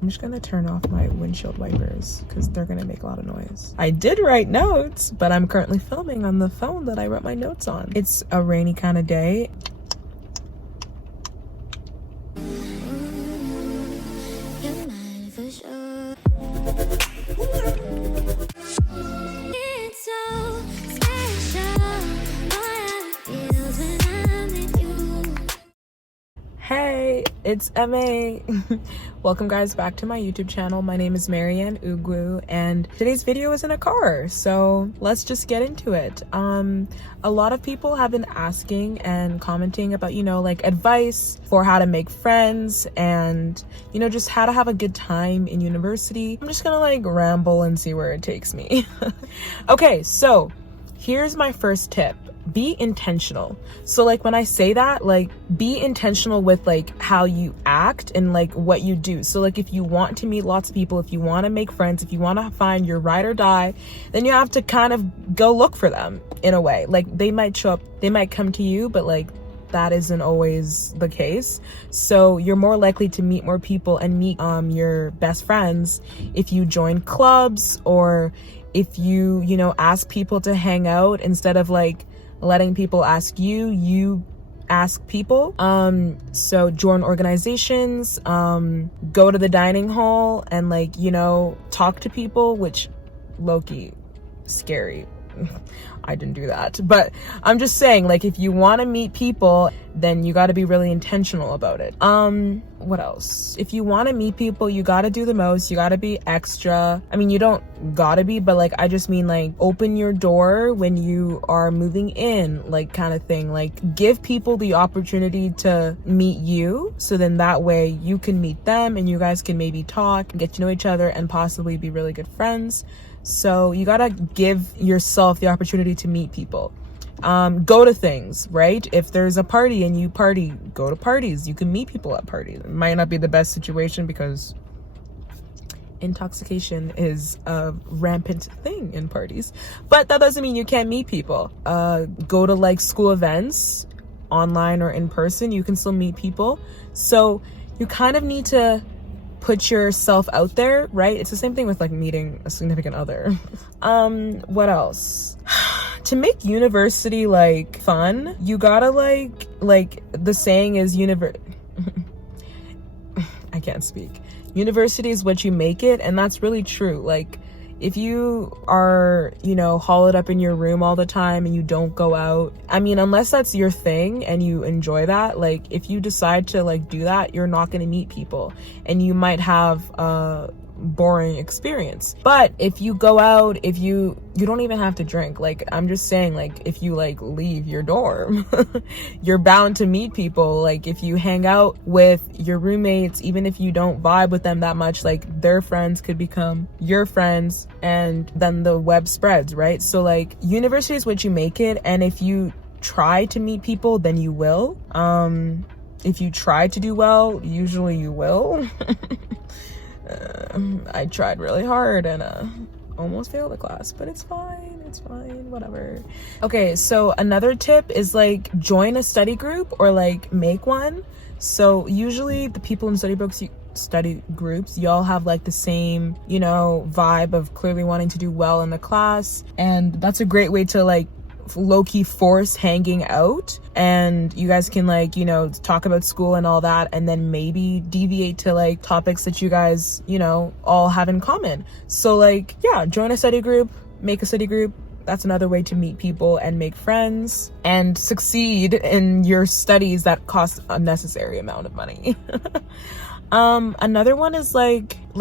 I'm just gonna turn off my windshield wipers because they're gonna make a lot of noise. I did write notes, but I'm currently filming on the phone that I wrote my notes on. It's a rainy kind of day. Hey, it's MA. Welcome guys back to my YouTube channel. My name is Marianne Ugwu and today's video is in a car, so let's just get into it. A lot of people have been asking and commenting about, like advice for how to make friends and, just how to have a good time in university. I'm just gonna ramble and see where it takes me. Okay, so here's my first tip. Be intentional. So when I say that, be intentional with how you act and what you do. So if you want to meet lots of people, if you want to make friends, if you want to find your ride or die, then you have to kind of go look for them in a way. They might show up, they might come to you, but that isn't always the case. So you're more likely to meet more people and meet your best friends if you join clubs, or if you ask people to hang out instead of letting people ask you ask people. So join organizations, go to the dining hall and talk to people, which low-key scary. I didn't do that, but I'm just saying, if you want to meet people, then you got to be really intentional about it. What else? If you want to meet people, you got to do the most. You got to be extra. I mean, you don't gotta be, but I just mean open your door when you are moving in, kind of thing. Give people the opportunity to meet you, so then that way you can meet them and you guys can maybe talk and get to know each other and possibly be really good friends. So you gotta give yourself the opportunity to meet people. Go to things, right? If there's a party and you party, go to parties. You can meet people at parties. It might not be the best situation because intoxication is a rampant thing in parties, but that doesn't mean you can't meet people. Go to school events, online or in person, you can still meet people. So you kind of need to put yourself out there, right? It's the same thing with meeting a significant other. What else? To make university fun, you gotta the saying is I can't speak. University is what you make it, and that's really true. If you are, hollowed up in your room all the time and you don't go out, I mean, unless that's your thing and you enjoy that, if you decide to do that, you're not going to meet people and you might have a boring experience. But if you go out, if you don't even have to drink. I'm just saying, if you leave your dorm, you're bound to meet people. If you hang out with your roommates, even if you don't vibe with them that much, their friends could become your friends, and then the web spreads, right? So university is what you make it, and if you try to meet people, then you will. If you try to do well, usually you will. I tried really hard and almost failed the class, but it's fine, whatever. Okay, so another tip is join a study group or make one. So usually the people in study groups, y'all have the same vibe of clearly wanting to do well in the class, and that's a great way to low-key force hanging out, and you guys can talk about school and all that, and then maybe deviate to topics that you guys all have in common. So yeah, join a study group, make a study group. That's another way to meet people and make friends and succeed in your studies that cost a necessary amount of money. Another one is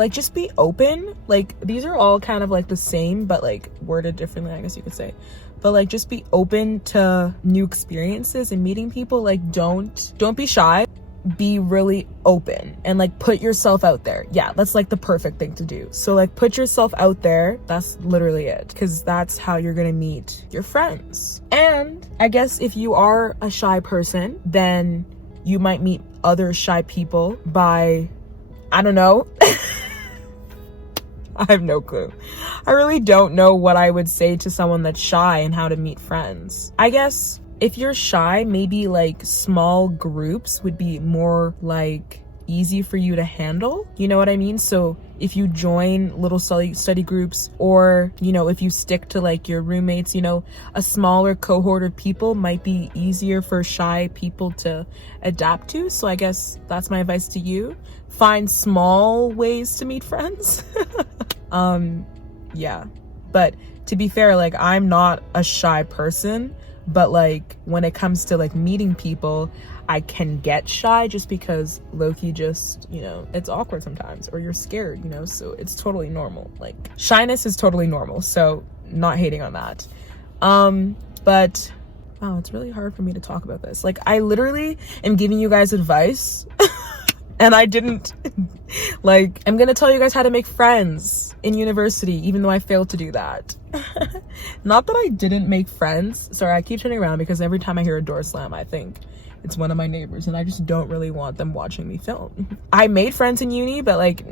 just be open. These are all kind of the same, but worded differently, I guess you could say. But just be open to new experiences and meeting people. Don't be shy. Be really open and put yourself out there. Yeah, that's the perfect thing to do. So put yourself out there. That's literally it, because that's how you're gonna meet your friends. And I guess if you are a shy person, then you might meet other shy people by, I don't know. I have no clue. I really don't know what I would say to someone that's shy and how to meet friends. I guess if you're shy, maybe small groups would be more easy for you to handle, you know what I mean? So if you join little study groups, or, you know, if you stick to like your roommates, you know, a smaller cohort of people might be easier for shy people to adapt to. So I guess that's my advice to you. Find small ways to meet friends. Yeah, but to be fair, like, I'm not a shy person, but like when it comes to like meeting people, I can get shy just because low-key just, you know, it's awkward sometimes, or you're scared, you know, so it's totally normal. Like, shyness is totally normal, so not hating on that. But wow, it's really hard for me to talk about this. Like, I literally am giving you guys advice and I didn't like, I'm gonna tell you guys how to make friends in university, even though I failed to do that. Not that I didn't make friends. Sorry, I keep turning around because every time I hear a door slam, I think it's one of my neighbors, and I just don't really want them watching me film. I made friends in uni, but like,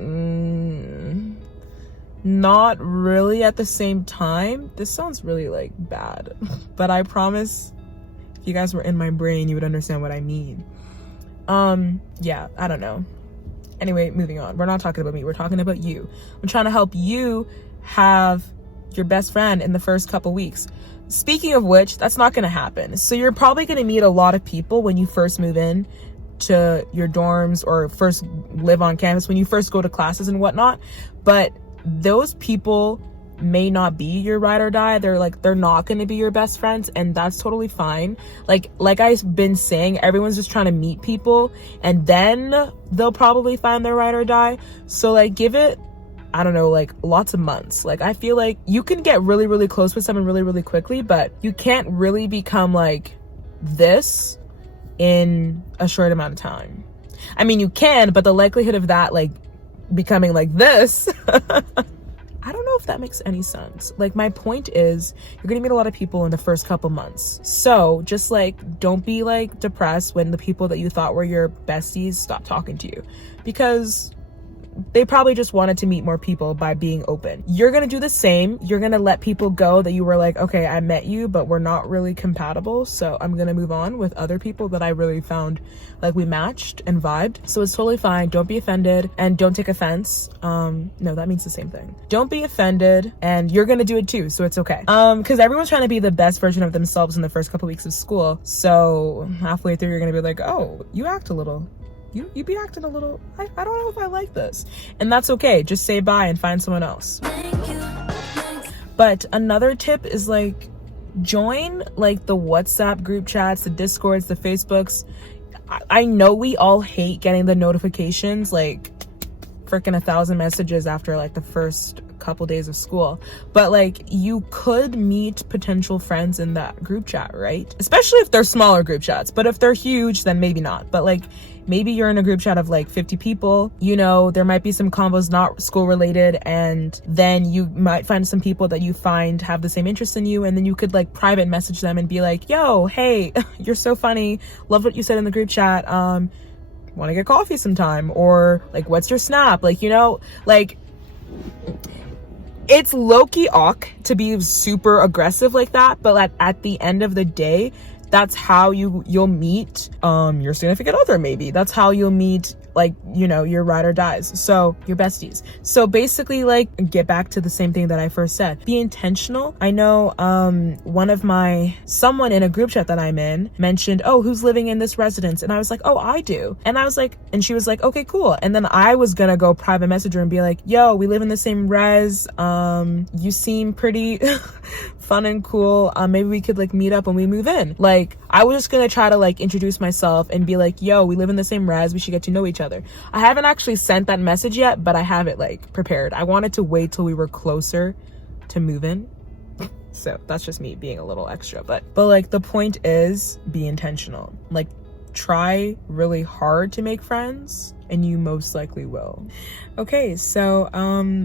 not really at the same time. This sounds really like bad, but I promise if you guys were in my brain, you would understand what I mean. Yeah, I don't know. Anyway, moving on. We're not talking about me. We're talking about you. I'm trying to help you have your best friend in the first couple weeks. Speaking of which, that's not going to happen. So you're probably going to meet a lot of people when you first move in to your dorms, or first live on campus, when you first go to classes and whatnot. But those people may not be your ride or die. They're not going to be your best friends, and that's totally fine. Like I've been saying, everyone's just trying to meet people, and then they'll probably find their ride or die. So like, give it, I don't know, like lots of months. Like, I feel like you can get really, really close with someone really, really quickly, but you can't really become like this in a short amount of time. I mean, you can, but the likelihood of that, like, becoming like this, I don't know if that makes any sense. Like, my point is, you're gonna meet a lot of people in the first couple months. So just like, don't be like depressed when the people that you thought were your besties stop talking to you, because they probably just wanted to meet more people by being open. You're gonna do the same. You're gonna let people go that you were like, okay, I met you, but we're not really compatible, so I'm gonna move on with other people that I really found like we matched and vibed. So it's totally fine. Don't be offended, and don't take offense. No, that means the same thing. Don't be offended, and you're gonna do it too, so it's okay. Because everyone's trying to be the best version of themselves in the first couple weeks of school. So halfway through, you're gonna be like, oh, you act a little. You be acting a little, I don't know if I like this. And that's okay. Just say bye and find someone else. But another tip is like, join like the WhatsApp group chats, the Discords, the Facebooks. I know we all hate getting the notifications, like freaking 1,000 messages after like the first couple days of school, but like, you could meet potential friends in that group chat, right? Especially if they're smaller group chats. But if they're huge, then maybe not. But like, maybe you're in a group chat of like 50 people, you know, there might be some combos not school related, and then you might find some people that you find have the same interest in you, and then you could like private message them and be like, yo, hey, you're so funny, love what you said in the group chat, want to get coffee sometime, or like, what's your snap? Like, you know, like, it's low-key awk to be super aggressive like that, but at the end of the day, that's how you'll meet your significant other. Maybe that's how you'll meet, like, you know, your ride or dies, so your besties. So basically, like, get back to the same thing that I first said. Be intentional. I know someone in a group chat that I'm in mentioned, oh, who's living in this residence? And I was like, oh, I do. And I was like, and she was like, okay, cool. And then I was gonna go private message her and be like, yo, we live in the same res, you seem pretty fun and cool, maybe we could like meet up when we move in. Like, I was just gonna try to like introduce myself and be like, yo, we live in the same res, we should get to know each other. I haven't actually sent that message yet, but I have it like prepared. I wanted to wait till we were closer to move in. So that's just me being a little extra, but like, the point is, be intentional. Like, try really hard to make friends, and you most likely will. Okay, so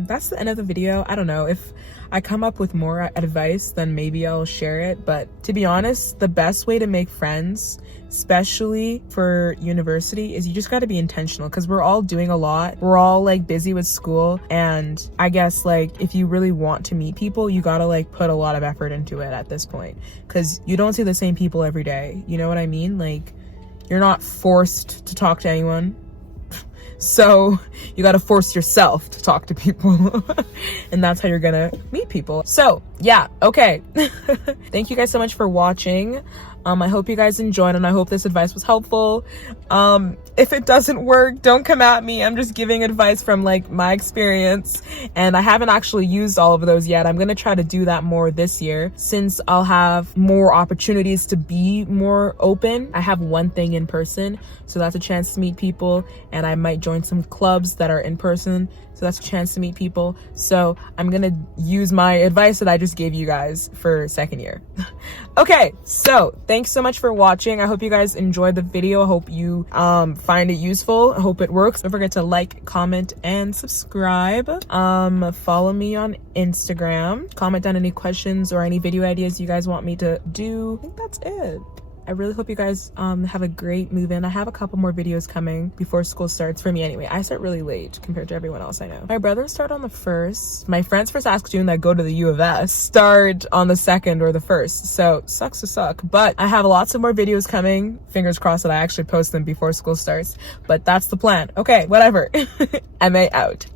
that's the end of the video. I don't know, if I come up with more advice, then maybe I'll share it. But to be honest, the best way to make friends, especially for university, is you just got to be intentional, because we're all doing a lot. We're all like busy with school, and I guess like, if you really want to meet people, you gotta like put a lot of effort into it at this point, because you don't see the same people every day. You know what I mean? Like, you're not forced to talk to anyone. So you got to force yourself to talk to people. And that's how you're gonna meet people. So yeah, okay. Thank you guys so much for watching. I hope you guys enjoyed, and I hope this advice was helpful. If it doesn't work, don't come at me. I'm just giving advice from like my experience, and I haven't actually used all of those yet. I'm gonna try to do that more this year since I'll have more opportunities to be more open. I have one thing in person, so that's a chance to meet people, and I might join some clubs that are in person, so that's a chance to meet people. So I'm gonna use my advice that I just gave you guys for second year. Okay, so thanks so much for watching. I hope you guys enjoyed the video. I hope you find it useful. I hope it works. Don't forget to like, comment, and subscribe. Follow me on Instagram. Comment down any questions or any video ideas you guys want me to do. I think that's it. I really hope you guys have a great move-in. I have a couple more videos coming before school starts, for me anyway. I start really late compared to everyone else I know. My brothers start on the 1st. My friends for Saskatoon that go to the U of S start on the 2nd or the 1st. So sucks to suck. But I have lots of more videos coming. Fingers crossed that I actually post them before school starts. But that's the plan. Okay, whatever. MA out.